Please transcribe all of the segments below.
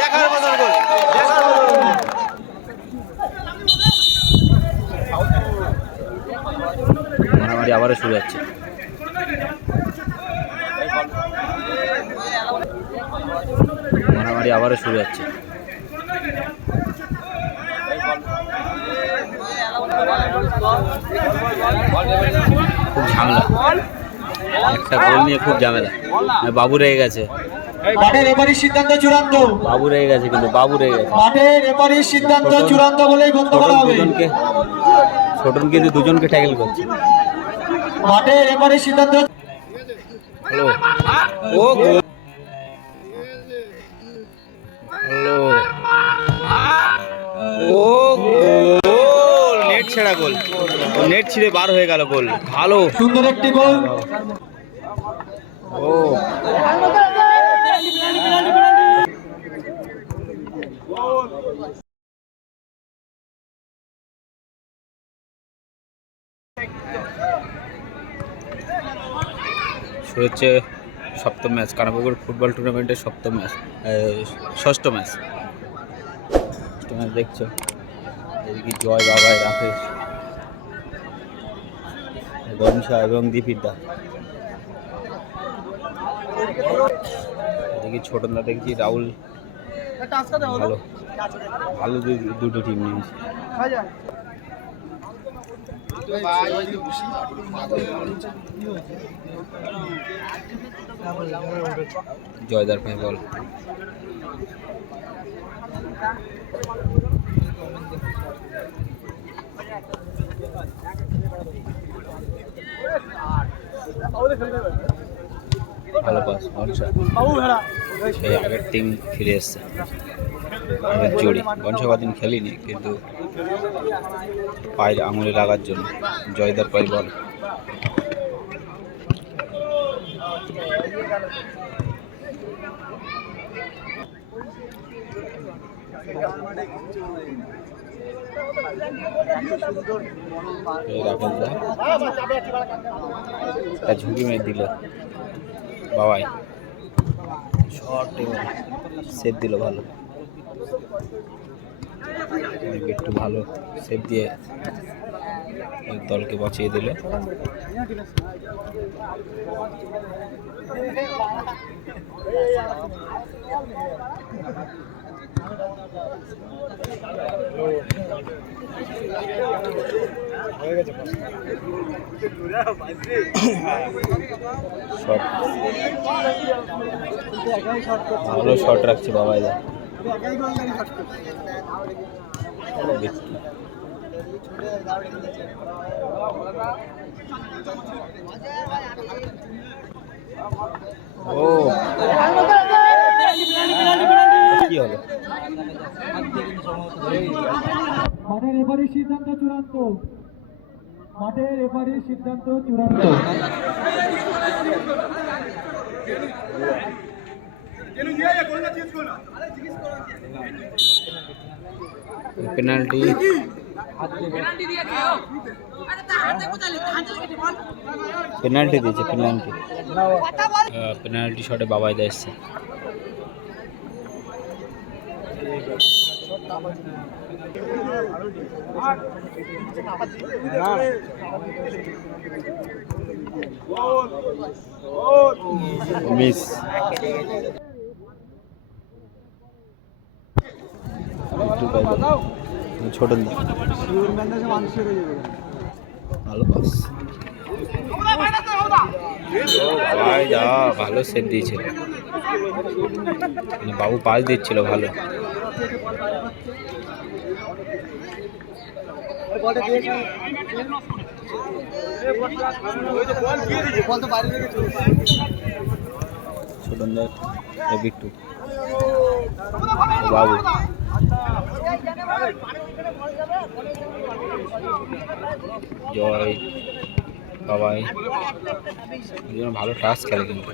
দেখার মতন গোল মারামারি আবারও শুরু হচ্ছে। মারামারি আবারও শুরু হচ্ছে। খুব ঝামেলা। একটা গোল নিয়ে খুব ঝামেলা। বাবু রেগে গেছে। রেফারির সিদ্ধান্ত চূড়ান্ত। বাবু রেগে গেছে কিন্তু বাবু গেছে। রেফারির সিদ্ধান্ত চূড়ান্ত বলেই গণ্য করা হবে। দুজনকে ছোটন কিন্তু দুজনকে ট্যাকেল করছে। মাঠের রেফারির সিদ্ধান্ত ও ও গোল নেট ছেড়া গোল। নেট ছিঁড়ে বার হয়ে গেল গোল। ভালো। সুন্দর একটি গোল। ও। শুরু হচ্ছে সপ্তম ম্যাচ। কানাপুকুর ফুটবল টুর্নামেন্টের সপ্তম ম্যাচ ষষ্ঠ ম্যাচ। ম্যাচ দেখছ। এদিকে জয় বাবাই রাকেশ। গনসা এবং দীপিতা এদিকে ছোটনদা দেখছি, রাহুল। ভালো। ভালো দুটো টিম নিয়েছে। জয়দার ভাই বল। ভালো পাস সেই আগের টিম ফিরে এসছে। আগের জুড়ি। বনসা কদিন খেলিনি, কিন্তু পায়ের আঙুলে লাগার জন্য, জয়দার পাই বল। ঝুঁকি মেরে দিল। বাবাই। শর্ট সেভ দিল ভালো। একটু ভালো সেভ দিয়ে দলকে বাঁচিয়ে দিল। ভালো শর্ট রাখছে দা বিট্টু। ও কি হলো মাঠের রেফারির সিদ্ধান্ত চূড়ান্ত। মাঠের রেফারির সিদ্ধান্ত চূড়ান্ত। পেনাল্টি। পেনাল্টি দিয়েছে পেনাল্টি। পেনাল্টি শটে বাবাই দা এসছে। মিস। ভালো যা ভালো সেট দিয়েছিল। মানে বাবু পাস দিচ্ছিল ভালো। ছোটন দা বিট্টু বাবু জয় বাবাই। ভালো টাচ খেলে কিন্তু।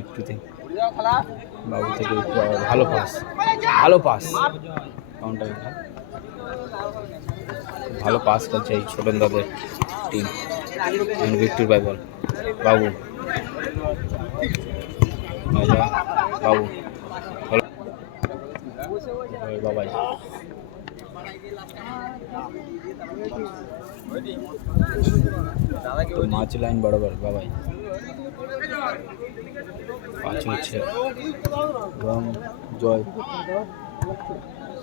একটু থেকে বাবু থেকে ভালো পাস ভালো পাস কাউন্টার ভালো পাস করছে এই ছোটন দাদের টিম বিট্টুর ভাই বল বাবু। মজা, বাবু। বাবাই। মাছ লাইন বরাবর বাবাই। পাঁচ হচ্ছে। এবং জয়।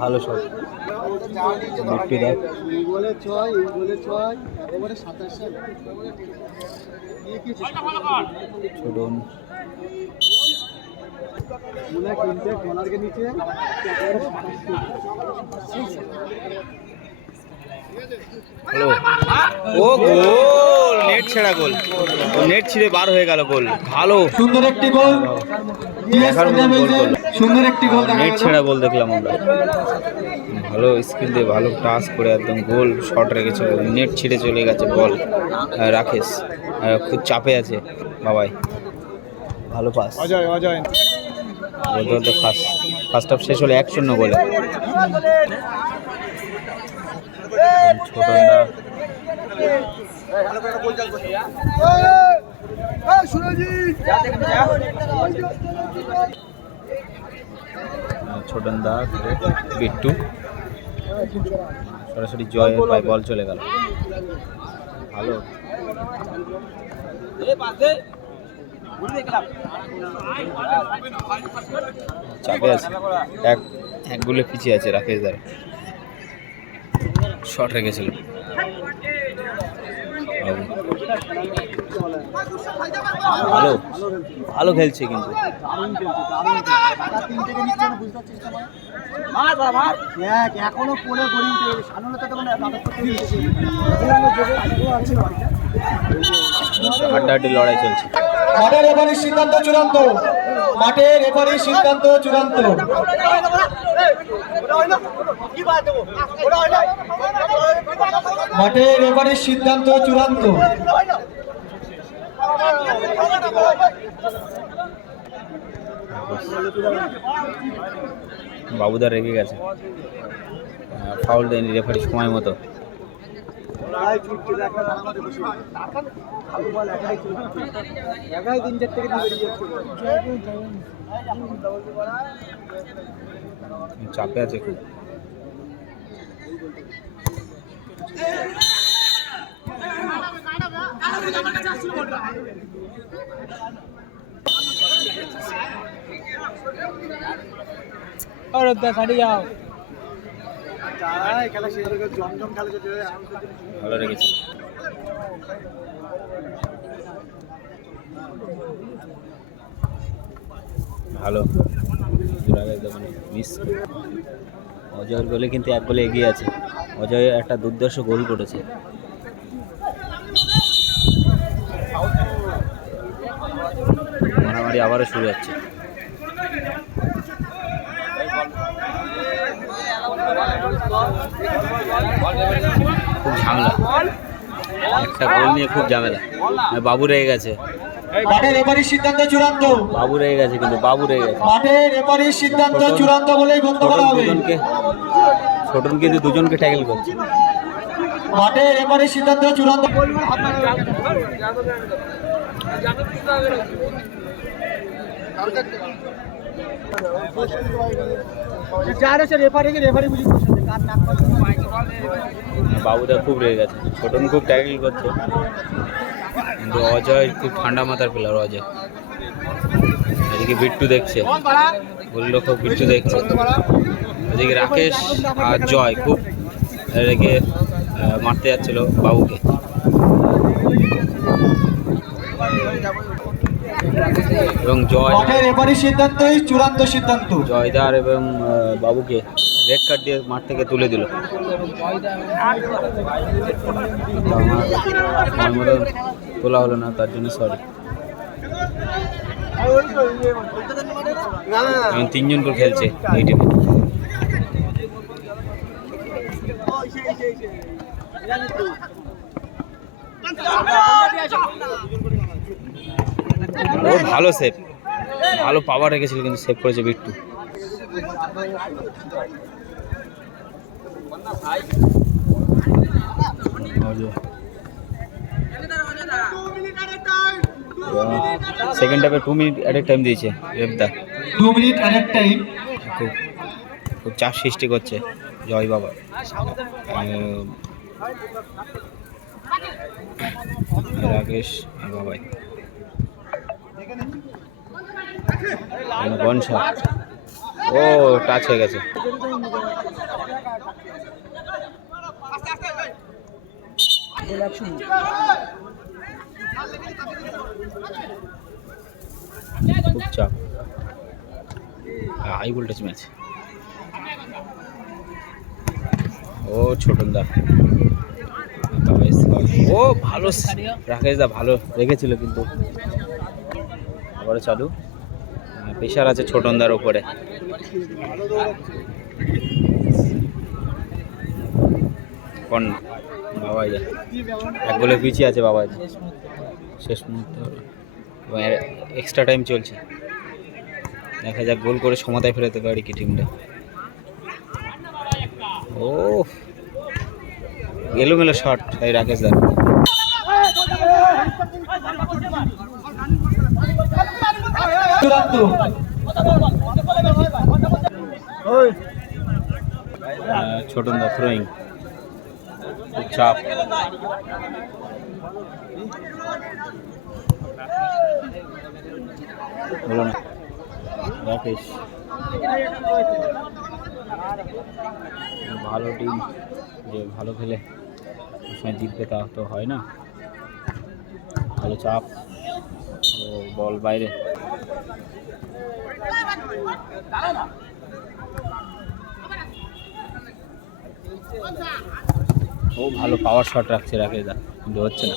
ভালো শট। বিট্টু দেখ। এই বলে ছয় এই বলে ছয় একেবারে সাতাশ ছোটন মনে কিনতে কর্নারকে নিচে। একেবারে হ্যালো। ও গোল নেট ছেড়া গোল। ও নেট ছিঁড়ে বার হয়ে গেল গোল। ভালো। সুন্দর একটি গোল। সুন্দর একটি গোল নেট। ছেড়া গোল দেখলাম আমরা। ভালো স্কিল দিয়ে ভালো টাচ করে একদম গোল শট রেখেছিল নেট ছিঁড়ে চলে গেছে বল। রাকেশ। খুব চাপে আছে। বাবাই। ভালো pass Ajay Ajay. First first half শেষ হলো এক শূন্য গোলে। ছোটন দা বিট্টু। সরাসরি জয়ের পায় বল চলে গেল। ভালো। চাপে আছে। এক এক গোলে পিছিয়ে আছে রাকেশ দার। শট রেখেছিল ভালো। ভালো খেলছে কিন্তু। এখনও পোলে সাধারণত মানে হাড্ডাহাড্ডি লড়াই চলছে। মাঠের এবারের সিদ্ধান্ত চূড়ান্ত। মাঠের এবারের সিদ্ধান্ত চূড়ান্ত। মাঠের এবারের সিদ্ধান্ত চূড়ান্ত। বাবুদা রেগে গেছে। ফাউল দেয়নি রেফারি সময় মতো। এগারো তিন চার থেকে চাপে আছে খুব। খেলা শেষ হয়ে গেছে জমজম খেলা চলছে ভালো রেখেছে। ভালো। মিস অজয়ের গোলে কিন্তু এক গোলে এগিয়ে আছে। অজয় একটা দুর্দর্শ গোল করেছে। মারামারি আবারও শুরু হচ্ছে। খুব ঝামেলা। একটা গোল নিয়ে খুব ঝামেলা। বাবু রেগে গেছে। মাঠের এবারের সিদ্ধান্ত চূড়ান্ত। বাবু রেগে গেছে কিন্তু বাবু রেগে গেছে। মাঠের এবারের সিদ্ধান্ত চূড়ান্ত বলেই গণ্য করা হবে। দুজনকে ছোটন কিন্তু দুজনকে ট্যাকেল করছে। মাঠের এবারের সিদ্ধান্ত চূড়ান্ত। বাবুদা খুব রেগে গেছে। ছোটন খুব ট্যাকেল করছে। কিন্তু অজয় খুব ঠান্ডা মাথার প্লেয়ার অজয়। এদিকে বিট্টু দেখছে। গোলরক্ষক বিট্টু দেখছে। এদিকে রাকেশ আর জয় খুব আহ, মারতে যাচ্ছিল বাবুকে। এবং জয় এবারই সিদ্ধান্তই চূড়ান্ত সিদ্ধান্ত। জয়দার এবং বাবুকে রেড কার্ড দিয়ে মাঠ থেকে তুলে দিল। তোলা হলো না, তার জন্য সরি এখন তিনজন করে খেলছে এই টিমে ও, ভালো সেভ ভালো পাওয়ার রেখেছিল কিন্তু সেভ করেছে বিট্টু সেকেন্ড হাফে টু মিনিট অ্যাট টাইম দিয়েছে রেবদা। টু মিনিট অনেক টাইম খুব খুব চাপ সৃষ্টি করছে জয় বাবা। রাকেশ বাবাই। গনসা ও টাচ হয়ে গেছে। খুব চাপ। হাই ভোল্টেজ ম্যাচ ও ছোটন দা ও, ভালো রাকেশ দা ভালো রেখেছিল কিন্তু। আবারও চালু। প্রেশার আছে ছোটনদার উপরে। কোন? বাবাই এক গোলে পিছিয়ে আছে বাবাই। দা শেষ মুহূর্তে এক্সট্রা টাইম চলছে। দেখা যাক গোল করে সমতায় ফেরাতে পারি কি টিমটা ও এলোমেলো শট তাই রাকেশ দা। চূড়ান্ত ছোটন দা থ্রোয়িং চাপ। রাকেশ। ভালো টিম যে ভালো খেলে সময় জিতবে তা তো হয় না। ভালো চাপ, ও বল বাইরে। ও ভালো পাওয়ার শট রাখছে রাকেশ দা, কিন্তু হচ্ছে না।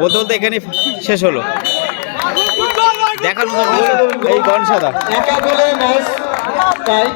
বলতে বলতে এখানে শেষ হলো। দেখার এই ম্যাচ টাই।